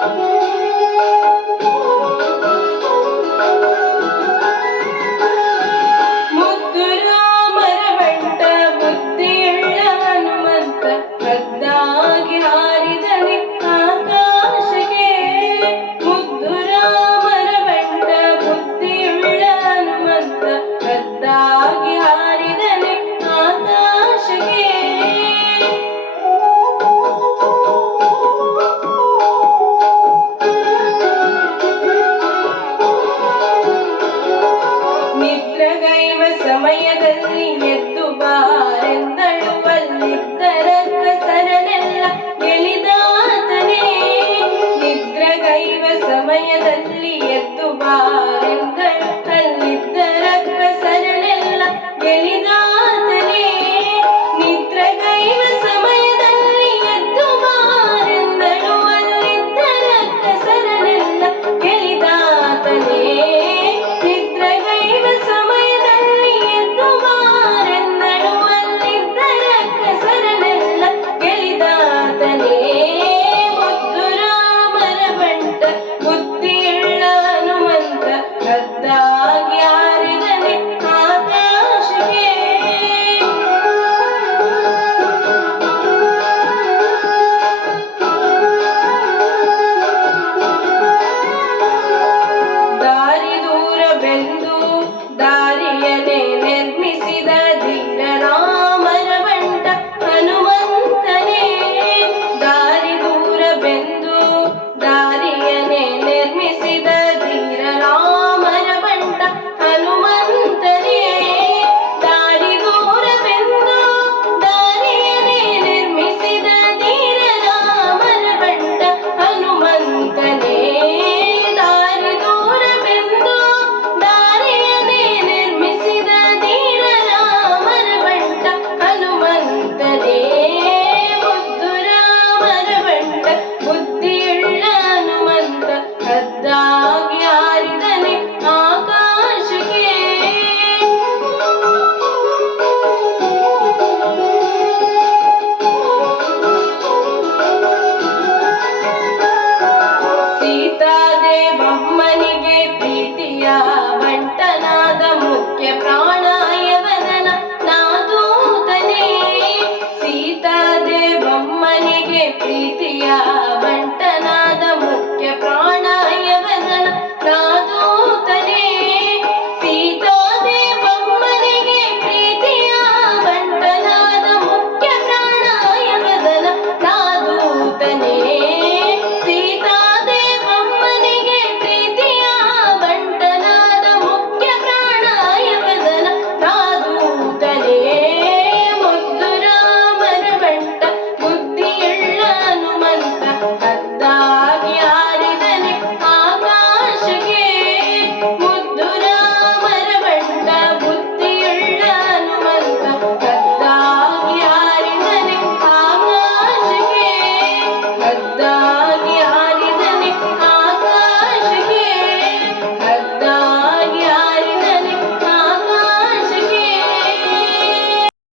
Thank आज्ञा